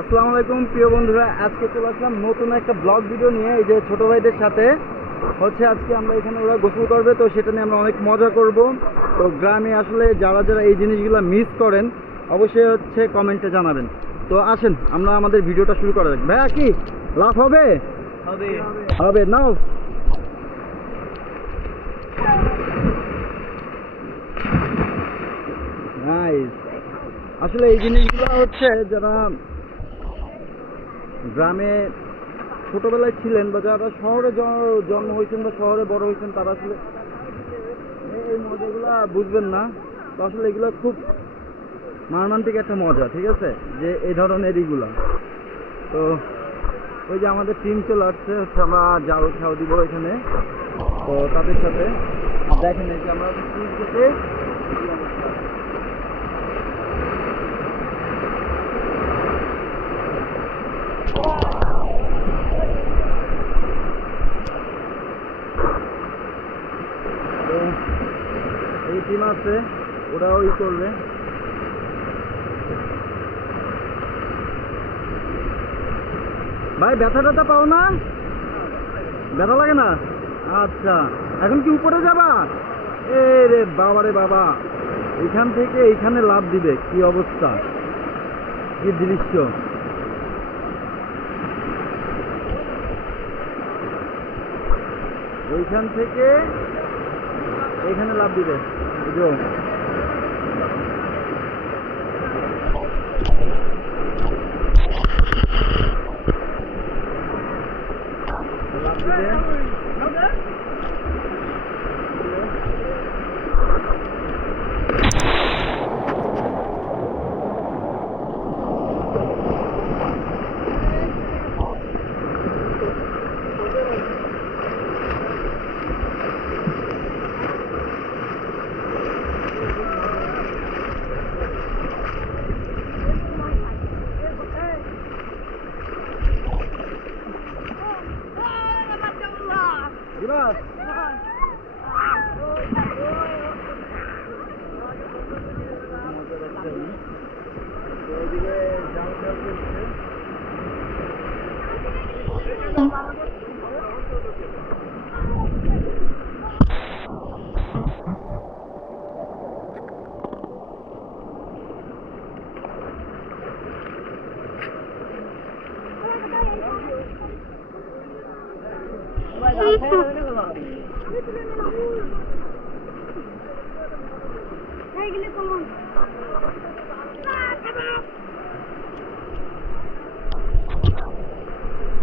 আসসালামু আলাইকুম প্রিয় বন্ধুরা আজকে চলে আসলাম নতুন একটা ব্লগ ভিডিও নিয়ে এই যে ছোট ভাইদের সাথে। হচ্ছে আজকে আমরা এখানে ওরা গোসল করবে তো সেটা নিয়ে আমরা অনেক মজা করব। তো গ্রামে আসলে যারা যারা এই জিনিসগুলো মিস করেন অবশ্যই হচ্ছে কমেন্টে জানাবেন। তো আসেন আমরা আমাদের ভিডিওটা শুরু করা যাক। ভাইয়া কি? লাভ হবে? হবে। নাও। আসলে এই জিনিসগুলো হচ্ছে যারা গ্রামে ছোটবেলায় ছিলেন বা যারা শহরে জন্ম হয়েছেন বা শহরে বড় হয়েছেন, তারা আসলে এই মজাগুলো বুঝবেন না। তো আসলে এগুলো খুব মর্মান্তিক একটা মজা, ঠিক আছে? যে এই ধরনের এইগুলা তো ওই যে আমাদের টিম চলে আসছে, হচ্ছে আমরা জাল খাও দিব এখানে। তো তাদের সাথে দেখেন এই যে আমরা টিম থেকে এই অবস্থা। তো এই টিম আছে, ওরাও ই করবে। ভাই ব্যথা ট্যাথা পাও না? ব্যথা লাগে না? আচ্ছা এখন কি উপরে যাবা? এ রে বাবা রে বাবা, এখান থেকে এইখানে লাভ দিবে, কি অবস্থা? কি দৃশ্য। ওইখান থেকে এইখানে লাভ দিবে। বুঝো লাভ দিবে দিবা Ich bin in der Ruhe.